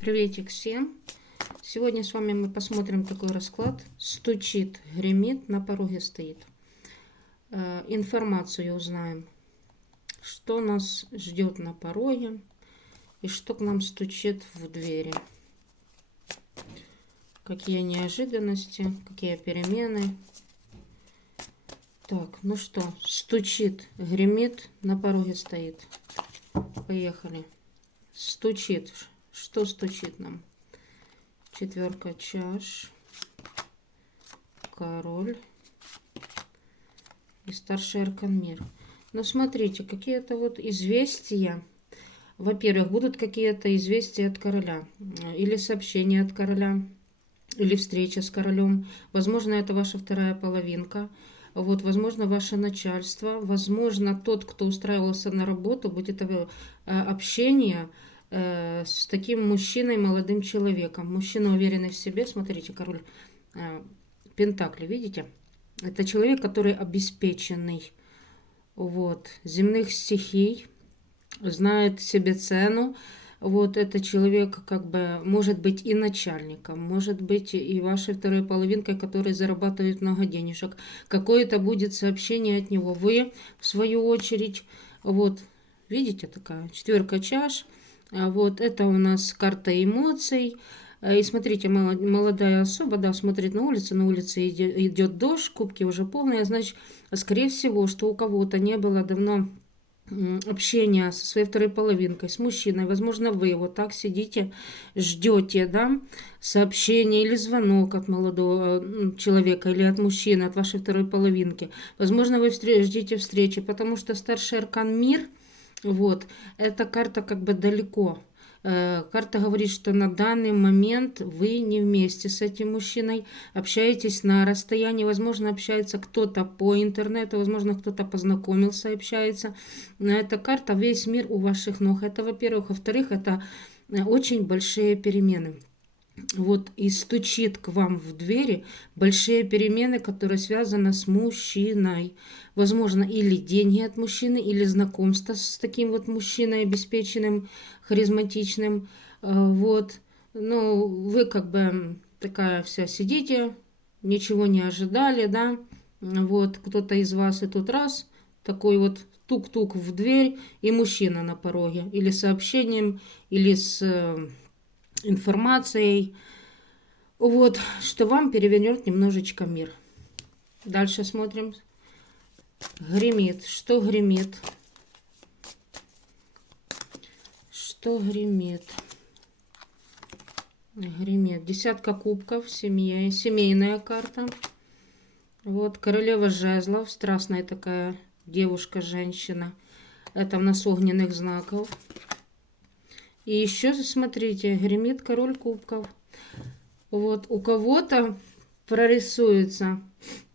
Приветик всем! Сегодня с вами мы посмотрим такой расклад. Стучит, гремит, на пороге стоит. Информацию узнаем, что нас ждет на пороге и что к нам стучит в двери. Какие неожиданности, какие перемены. Так, ну что, стучит, гремит, на пороге стоит. Поехали. Стучит. Что стучит нам? Четверка чаш, король и старший аркан мир. Но смотрите, какие-то вот известия. Во-первых, будут какие-то известия от короля, или сообщения от короля, или встреча с королем. Возможно, это ваша вторая половинка. Вот, возможно, ваше начальство. Возможно, тот, кто устраивался на работу, будет это общение с таким мужчиной, молодым человеком. Мужчина уверенный в себе. Смотрите, король пентаклей, видите? Это человек, который обеспеченный. Вот, земных стихий, знает себе цену. Вот, это человек, как бы, может быть и начальником, может быть и вашей второй половинкой, которая зарабатывает много денежек. Какое-то будет сообщение от него. Вы, в свою очередь, вот, видите, такая четверка чаш. Вот, это у нас карта эмоций. И смотрите, молодая особа, да, смотрит на улице идет дождь, кубки уже полные, значит, скорее всего, что у кого-то не было давно общения со своей второй половинкой, с мужчиной. Возможно, вы вот так сидите, ждете, да, сообщение или звонок от молодого человека или от мужчины, от вашей второй половинки. Возможно, вы ждете встречи, потому что старший аркан мир, вот, эта карта как бы далеко. Карта говорит, что на данный момент вы не вместе с этим мужчиной, общаетесь на расстоянии, возможно, общается кто-то по интернету, возможно, кто-то познакомился и общается. Но эта карта весь мир у ваших ног. Это, во-первых. Во-вторых, это очень большие перемены. Вот, и стучит к вам в двери большие перемены, которые связаны с мужчиной. Возможно, или деньги от мужчины, или знакомство с таким вот мужчиной обеспеченным, харизматичным. Вот, ну, вы как бы такая вся сидите, ничего не ожидали, да. Вот, кто-то из вас и тут раз, такой вот тук-тук в дверь, и мужчина на пороге. Или с сообщением, или с информацией, вот, что вам перевернет немножечко мир. Дальше смотрим. Гремит. Что гремит? Что гремит? Гремит. Десятка кубков, семейная карта. Вот, королева жезлов, страстная такая девушка, женщина. Это у нас огненных знаков. И еще, смотрите, гремит король кубков. Вот, у кого-то прорисуется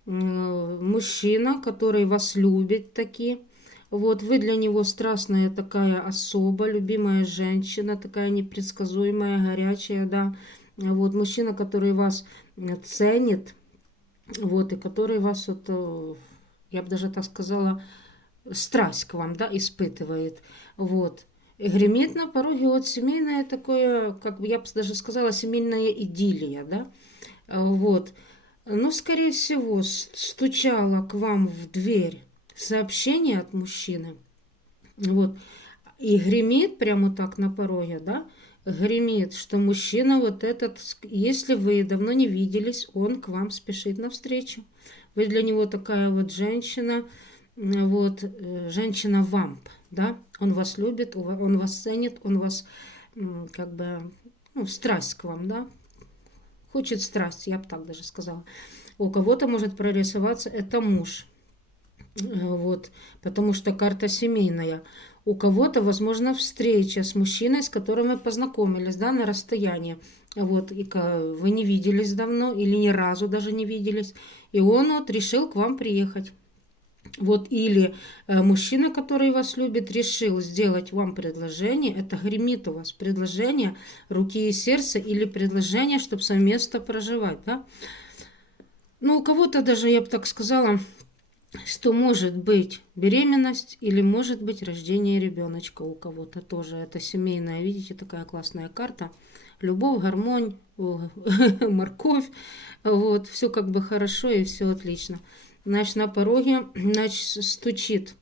мужчина, который вас любит таки. Вот, вы для него страстная такая особа, любимая женщина, такая непредсказуемая, горячая, да. Вот, мужчина, который вас ценит, вот, и который вас, вот, я бы даже так сказала, страсть к вам, да, испытывает. Вот. Гремит на пороге вот семейное такое, как бы я бы даже сказала, семейная идиллия, да. Вот. Но, скорее всего, стучало к вам в дверь сообщение от мужчины. Вот. И гремит прямо так на пороге, да. Гремит, что мужчина вот этот, если вы давно не виделись, он к вам спешит навстречу. Вы для него такая вот женщина, вот, женщина-вамп, да, он вас любит, он вас ценит, он вас, как бы, ну, страсть к вам, да, хочет страсть, я бы так даже сказала. У кого-то может прорисоваться это муж, вот, потому что карта семейная. У кого-то, возможно, встреча с мужчиной, с которым вы познакомились, да, на расстоянии. Вот, и вы не виделись давно или ни разу даже не виделись, и он вот решил к вам приехать. Вот, или мужчина, который вас любит, решил сделать вам предложение. Это гремит у вас предложение руки и сердца или предложение, чтобы совместно проживать, да. Ну, у кого-то даже, я бы так сказала, что может быть беременность или может быть рождение ребеночка у кого-то тоже. Это семейная, видите, такая классная карта. Любовь, гармонь, морковь. Вот, все как бы хорошо и все отлично. Значит, на пороге, значит, стучит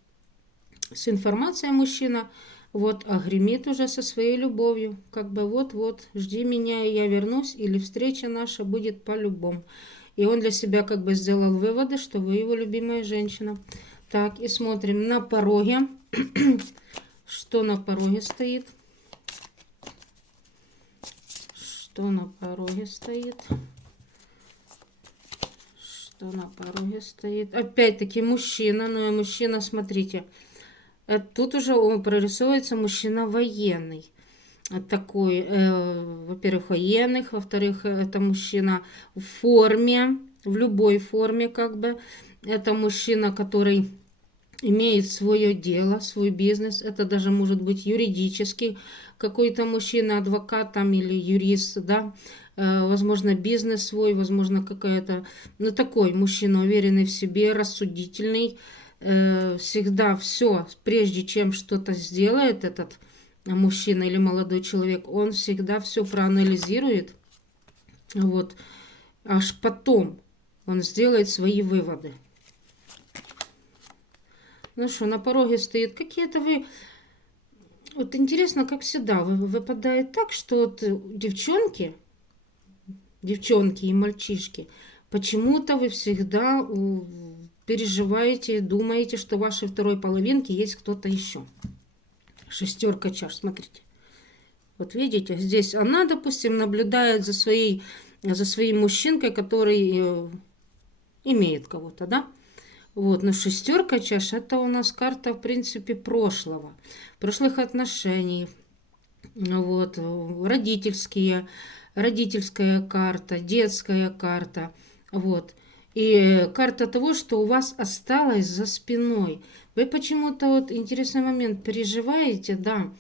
с информацией мужчина, вот, а гремит уже со своей любовью. Как бы вот-вот, жди меня, и я вернусь, или встреча наша будет по-любому. И он для себя как бы сделал выводы, что вы его любимая женщина. Так, и смотрим на пороге. Что на пороге стоит? Что на пороге стоит? Что на пороге стоит? Опять-таки мужчина. Ну и мужчина, смотрите. Тут уже прорисовывается мужчина военный. Такой, во-первых, военных, во-вторых, это мужчина в форме, в любой форме как бы. Это мужчина, который имеет свое дело, свой бизнес. Это даже может быть юридический какой-то мужчина, адвокат там или юрист, да. Возможно, бизнес свой, возможно, какая-то... Ну, такой мужчина, уверенный в себе, рассудительный. Всегда все, прежде чем что-то сделает этот мужчина или молодой человек, он всегда все проанализирует, вот, аж потом он сделает свои выводы. Ну что, на пороге стоит какие-то вы... Вот интересно, как всегда, выпадает так, что вот девчонки и мальчишки, почему-то вы всегда переживаете, думаете, что в вашей второй половинке есть кто-то еще. Шестерка чаш, смотрите. Вот видите, здесь она, допустим, наблюдает за своим мужчинкой, который имеет кого-то, да? Вот, но шестерка чаш, это у нас карта, в принципе, прошлых отношений. Вот, родительская карта, детская карта. Вот. И карта того, что у вас осталось за спиной. Вы почему-то, вот интересный момент, переживаете, да,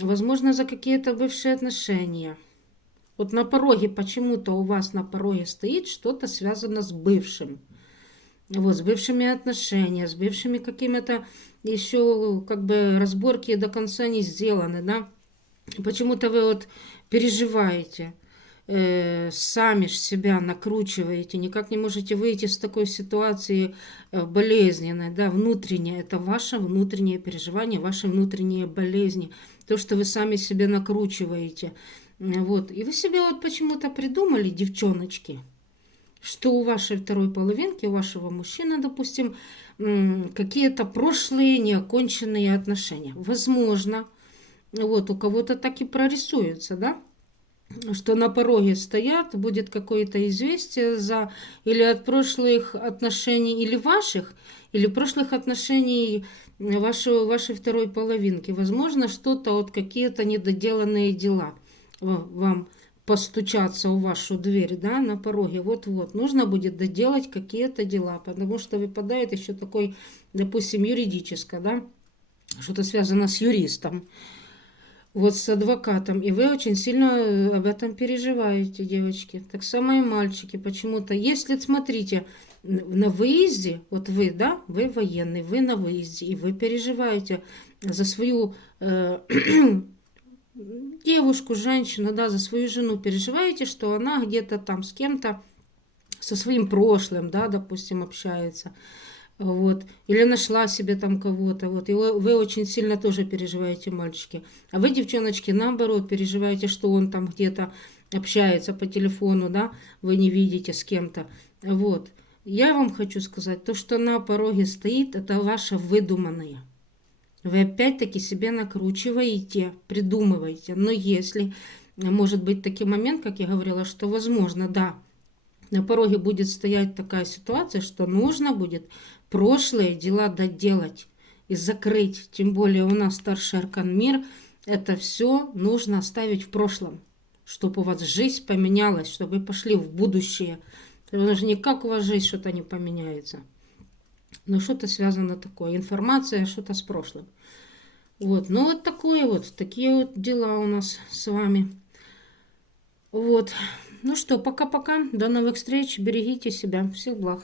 возможно, за какие-то бывшие отношения. Вот на пороге, почему-то у вас на пороге стоит что-то связано с бывшим. Вот, с бывшими отношениями, с бывшими какими-то еще как бы разборки до конца не сделаны, да. Почему-то вы вот переживаете, сами ж себя накручиваете, никак не можете выйти с такой ситуации болезненной, да, внутреннее, это ваше внутреннее переживание, ваши внутренние болезни, то, что вы сами себе накручиваете, вот, и вы себе вот почему-то придумали, девчоночки, что у вашей второй половинки, у вашего мужчины, допустим, какие-то прошлые неоконченные отношения, возможно, вот, у кого-то так и прорисуется, да, что на пороге стоят, будет какое-то известие за или от прошлых отношений, или ваших, или прошлых отношений вашей второй половинки. Возможно, что-то, вот какие-то недоделанные дела вам постучаться у вашу дверь, да, на пороге. Вот-вот, нужно будет доделать какие-то дела, потому что выпадает еще такой, допустим, юридическое, да, что-то связано с юристом. Вот с адвокатом. И вы очень сильно об этом переживаете, девочки. Так само и мальчики. Почему-то, если, смотрите, на выезде, вот вы, да, вы военный, вы на выезде, и вы переживаете за свою девушку, женщину, да, за свою жену, переживаете, что она где-то там с кем-то, со своим прошлым, да, допустим, общается. Вот. Или нашла себе там кого-то. Вот. И вы очень сильно тоже переживаете, мальчики. А вы, девчоночки, наоборот, переживаете, что он там где-то общается по телефону, да, вы не видите с кем-то. Вот. Я вам хочу сказать, то, что на пороге стоит, это ваше выдуманное. Вы опять-таки себе накручиваете, придумываете. Но если может быть такой момент, как я говорила, что возможно, да, на пороге будет стоять такая ситуация, что нужно будет прошлые дела доделать и закрыть. Тем более у нас старший аркан мир. Это все нужно оставить в прошлом, чтобы у вас жизнь поменялась, чтобы вы пошли в будущее. Потому что никак у вас жизнь что-то не поменяется. Но что-то связано такое. Информация, что-то с прошлым. Вот, ну вот такое вот. Такие вот дела у нас с вами. Вот. Ну что, пока-пока. До новых встреч. Берегите себя. Всех благ.